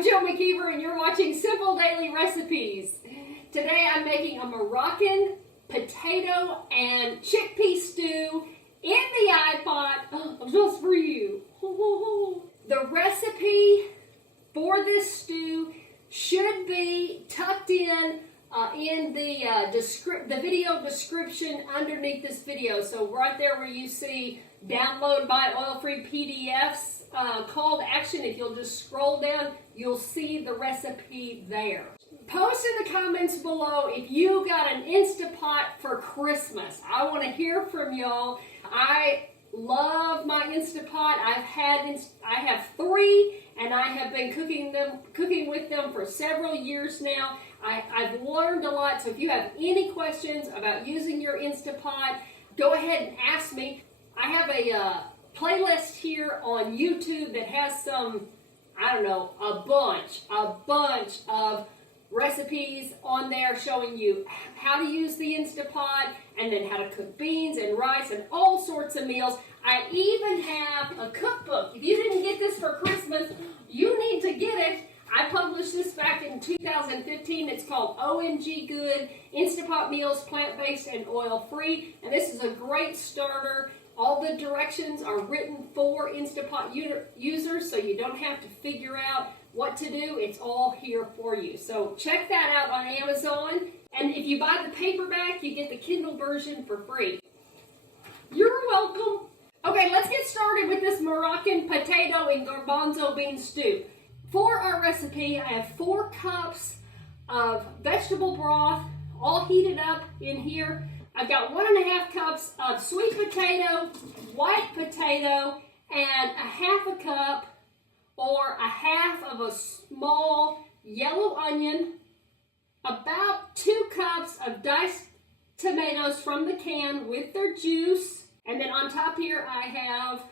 I'm Jill McKeever and you're watching Simple Daily Recipes. Today I'm making a Moroccan potato and chickpea stew in the iPod just for you. The recipe for this stew should be tucked in the video description underneath this video. So right there where you see download my oil-free PDFs call to action, if you'll just scroll down, you'll see the recipe there. Post in the comments below if you got an Instapot for Christmas. I want to hear from y'all. I love my Instapot. I have 3, and I have been cooking with them for several years now. I've learned a lot, so if you have any questions about using your Instapot, go ahead and ask me. I have a playlist here on YouTube that has some, a bunch of recipes on there showing you how to use the Instapot and then how to cook beans and rice and all sorts of meals. I even have a cookbook. If you didn't get this for Christmas, you need to get it. I published this back in 2015. It's called OMGee Good, Instapot Meals, Plant-Based and Oil-Free. And this is a great starter. All the directions are written for Instapot users, so you don't have to figure out what to do. It's all here for you. So check that out on Amazon. And if you buy the paperback, you get the Kindle version for free. You're welcome. Okay, let's get started with this Moroccan potato and garbanzo bean stew. For our recipe, I have 4 cups of vegetable broth, all heated up in here. I've got 1.5 cups of sweet potato, white potato, and a 1/2 cup or a 1/2 of a small yellow onion, about 2 cups of diced tomatoes from the can with their juice, and then on top here I have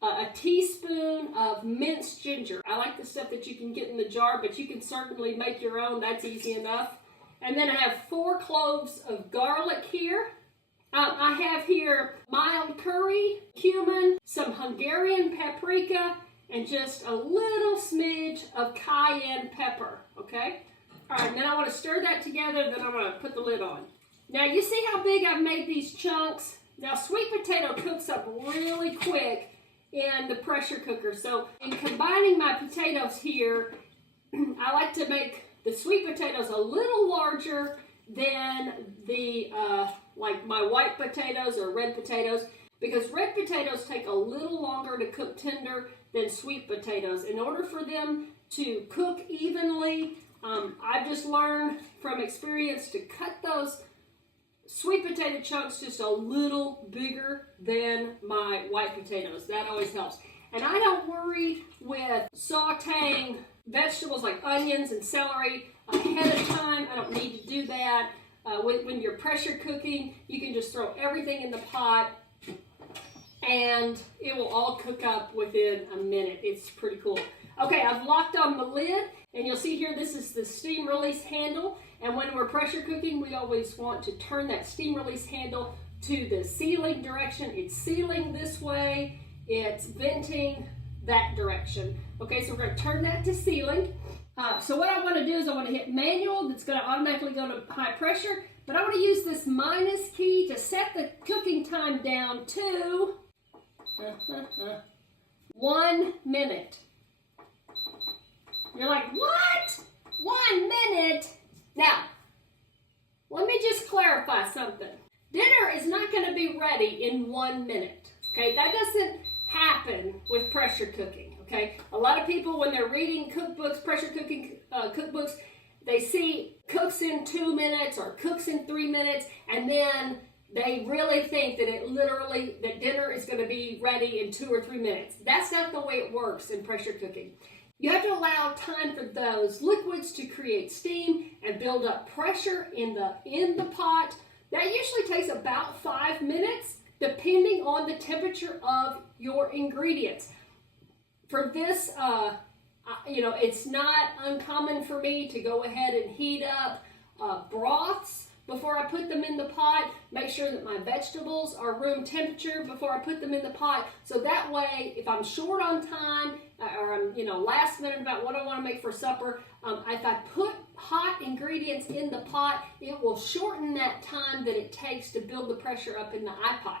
a teaspoon of minced ginger. I like the stuff that you can get in the jar, but you can certainly make your own. That's easy enough. And then I have 4 cloves of garlic here. I have here mild curry, cumin, some Hungarian paprika, and just a little smidge of cayenne pepper, okay? All right, then I want to stir that together, then I'm going to put the lid on. Now, you see how big I've made these chunks? Now, sweet potato cooks up really quick in the pressure cooker. So, in combining my potatoes here, I like to make the sweet potatoes a little larger than the, like my white potatoes or red potatoes, because red potatoes take a little longer to cook tender than sweet potatoes. In order for them to cook evenly, I've just learned from experience to cut those sweet potato chunks just a little bigger than my white potatoes. That always helps. And I don't worry with sauteing vegetables like onions and celery ahead of time. I don't need to do that. When you're pressure cooking, you can just throw everything in the pot and it will all cook up within a minute. It's pretty cool. Okay, I've locked on the lid, and you'll see here this is the steam release handle. And when we're pressure cooking, we always want to turn that steam release handle to the sealing direction. It's sealing this way, it's venting that direction. Okay, so we're going to turn that to sealing. So what I want to do is I want to hit manual. That's going to automatically go to high pressure. But I want to use this minus key to set the cooking time down to 1 minute. You're like, what? 1 minute? Now, let me just clarify something. Dinner is not going to be ready in 1 minute. Okay, that doesn't happen with pressure cooking. Okay, a lot of people, when they're reading cookbooks, pressure cooking cookbooks, they see cooks in 2 minutes or cooks in 3 minutes, and then they really think that that dinner is going to be ready in 2 or 3 minutes. That's not the way it works in pressure cooking. You have to allow time for those liquids to create steam and build up pressure in the pot. That usually takes about 5 minutes, depending on the temperature of your ingredients. For this, it's not uncommon for me to go ahead and heat up broths before I put them in the pot. Make sure that my vegetables are room temperature before I put them in the pot. So that way, if I'm short on time or I'm, last minute about what I want to make for supper, if I put hot ingredients in the pot, it will shorten that time that it takes to build the pressure up in the iPot.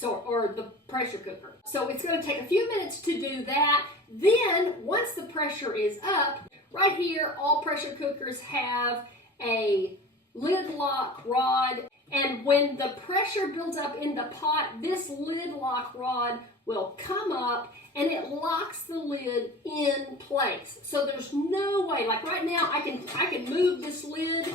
Or the pressure cooker. So it's going to take a few minutes to do that. Then, once the pressure is up, right here, all pressure cookers have a lid lock rod. And when the pressure builds up in the pot, this lid lock rod will come up and it locks the lid in place. So there's no way, like right now, I can move this lid,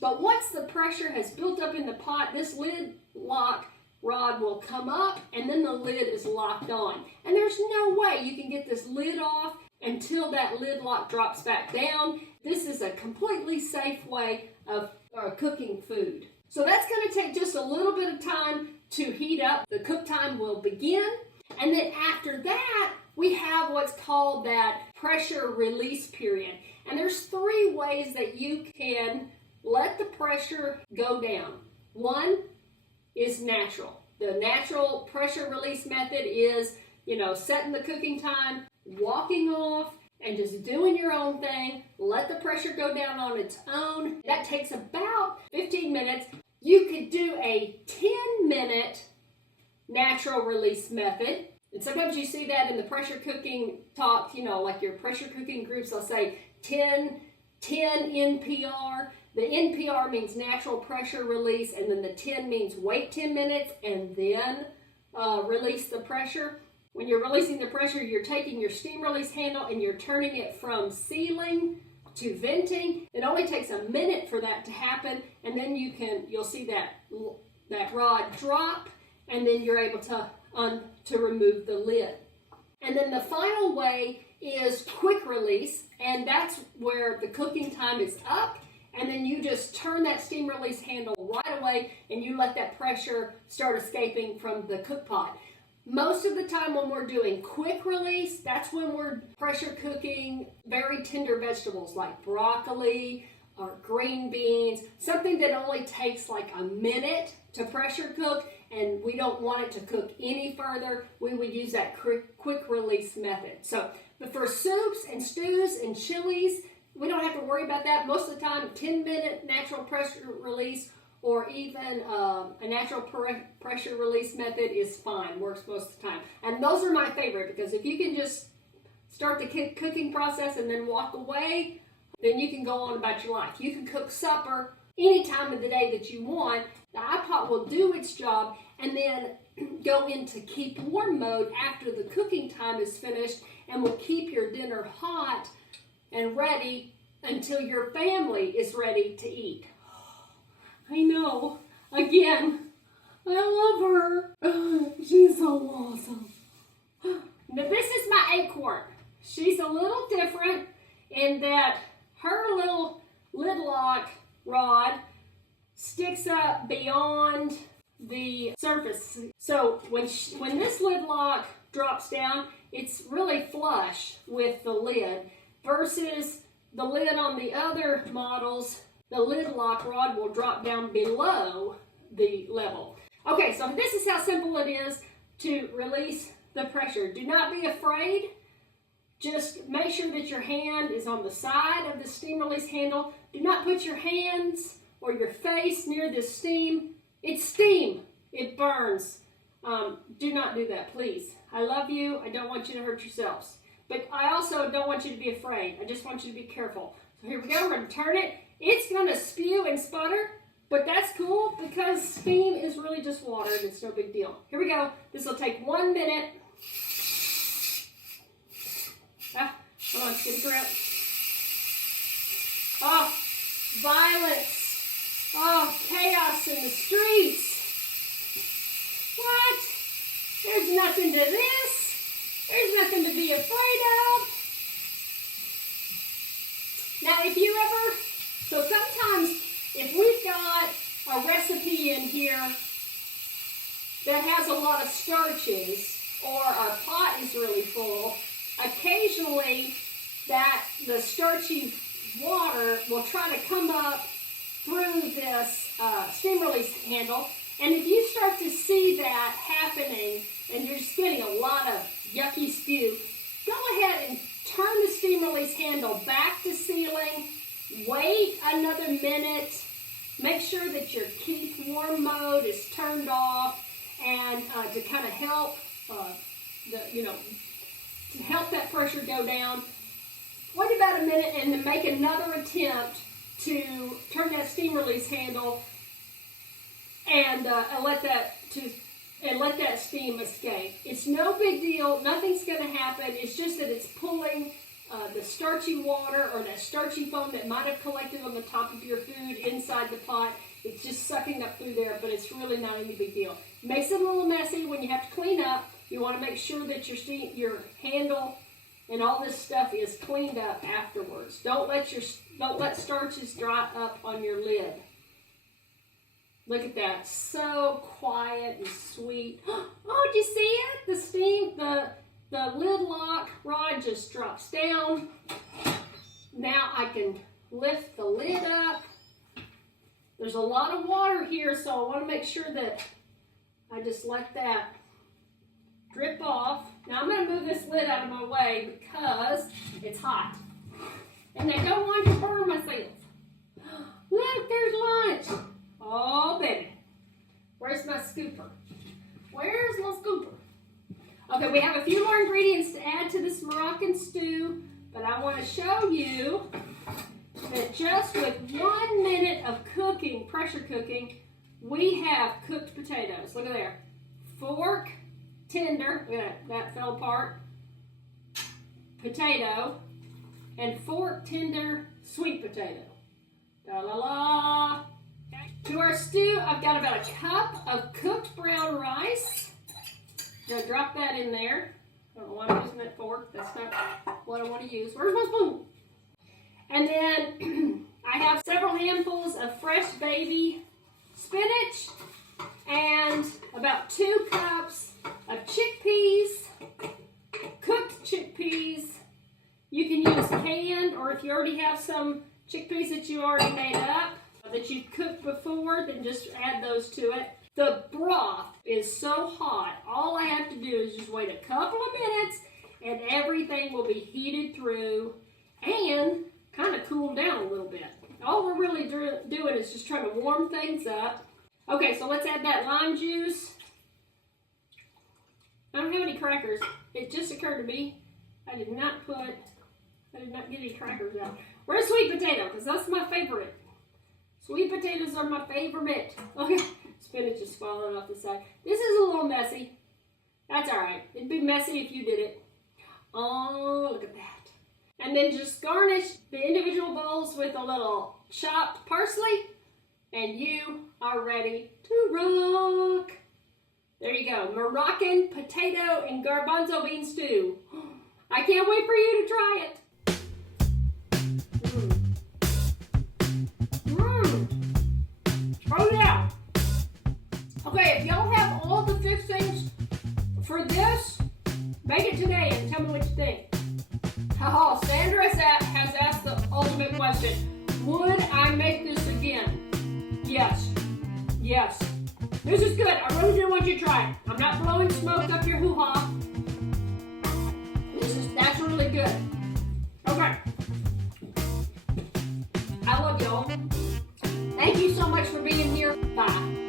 but once the pressure has built up in the pot, this lid lock rod will come up and then the lid is locked on. And there's no way you can get this lid off until that lid lock drops back down. This is a completely safe way of cooking food. So that's going to take just a little bit of time to heat up. The cook time will begin. And then after that, we have what's called that pressure release period. And there's 3 ways that you can let the pressure go down. One is natural. The natural pressure release method is, setting the cooking time, walking off, and just doing your own thing. Let the pressure go down on its own. That takes about 15 minutes. You could do a 10-minute natural release method. And sometimes you see that in the pressure cooking talk, like your pressure cooking groups, they'll say 10 NPR. The NPR means natural pressure release, and then the 10 means wait 10 minutes and then release the pressure. When you're releasing the pressure, you're taking your steam release handle and you're turning it from sealing to venting. It only takes a minute for that to happen, and then you'll see that rod drop, and then you're able to remove the lid. And then the final way is quick release, and that's where the cooking time is up, and then you just turn that steam release handle right away and you let that pressure start escaping from the cook pot. Most of the time when we're doing quick release, that's when we're pressure cooking very tender vegetables like broccoli or green beans, something that only takes like a minute to pressure cook, and we don't want it to cook any further. We would use that quick release method. But for soups and stews and chilies, we don't have to worry about that. Most of the time, 10-minute natural pressure release or even a natural pressure release method is fine, works most of the time. And those are my favorite, because if you can just start the cooking process and then walk away, then you can go on about your life. You can cook supper any time of the day that you want. The iPot will do its job and then go into keep warm mode after the cooking time is finished, and will keep your dinner hot and ready until your family is ready to eat. I know. Again, I love her. She's so awesome. Now this is my acorn. She's a little different in that her little lid lock rod sticks up beyond the surface. So when this lid lock drops down, it's really flush with the lid, versus the lid on the other models, the lid lock rod will drop down below the level. Okay, so this is how simple it is to release the pressure. Do not be afraid. Just make sure that your hand is on the side of the steam release handle. Do not put your hands or your face near the steam. It's steam. It burns. Do not do that, please. I love you. I don't want you to hurt yourselves. But I also don't want you to be afraid. I just want you to be careful. So here we go. We're going to turn it. It's going to spew and sputter, but that's cool because steam is really just water and it's no big deal. Here we go. This will take 1 minute. Hold on, get a grip. Oh, violence. Oh, chaos in the streets. What? There's nothing to this. There's nothing to be afraid of. Now, so sometimes if we've got a recipe in here that has a lot of starches, or our pot is really full, occasionally the starchy water will try to come up through this steam release handle. And if you start to see that happening and you're just getting a lot of yucky spew, go ahead and turn the steam release handle back to sealing. Wait another minute. Make sure that your keep warm mode is turned off, and to kind of help to help that pressure go down. Wait about a minute and then make another attempt to turn that steam release handle and let that steam escape. It's no big deal. Nothing's going to happen. It's just that it's pulling the starchy water or that starchy foam that might have collected on the top of your food inside the pot. It's just sucking up through there, but it's really not any big deal. Makes it a little messy when you have to clean up. You want to make sure that your handle and all this stuff is cleaned up afterwards. Don't let starches dry up on your lid. Look at that, so quiet and sweet. Oh, did you see it? The steam, the lid lock rod just drops down. Now I can lift the lid up. There's a lot of water here, so I want to make sure that I just let that drip off. Now I'm going to move this lid out of my way because it's hot. And I don't want to burn myself. Look, there's lunch. Oh, baby. Where's my scooper? Where's my scooper? Okay, we have a few more ingredients to add to this Moroccan stew, but I want to show you that just with 1 minute of cooking, pressure cooking, we have cooked potatoes. Look at there. Fork, tender, look at that fell apart, potato, and fork, tender, sweet potato. Da-la-la. To our stew, I've got about a cup of cooked brown rice. I'm going to drop that in there. I don't know why I'm using that fork. That's not what I want to use. Where's my spoon? And then I have several handfuls of fresh baby spinach and about 2 cups of chickpeas, cooked chickpeas. You can use canned, or if you already have some chickpeas that you already made up, that you've cooked before, then just add those to it. The broth is so hot, all I have to do is just wait a couple of minutes and everything will be heated through and kind of cool down a little bit. All we're really doing is just trying to warm things up. Okay, so let's add that lime juice. I don't have any crackers. It just occurred to me I did not get any crackers out. Where's sweet potato? Because that's my favorite. Sweet potatoes are my favorite. Okay, spinach is falling off the side. This is a little messy. That's all right. It'd be messy if you did it. Oh, look at that. And then just garnish the individual bowls with a little chopped parsley, and you are ready to rock. There you go. Moroccan potato and garbanzo bean stew. I can't wait for you to try it. Oh yeah. Okay, if y'all have all the fixings for this, make it today and tell me what you think. Oh, Sandra has asked the ultimate question. Would I make this again? Yes. Yes. This is good. I really do want you to try it. I'm not blowing smoke up your hoo-ha. That's really good. Okay. I love y'all. Thank you so much for being here. Bye.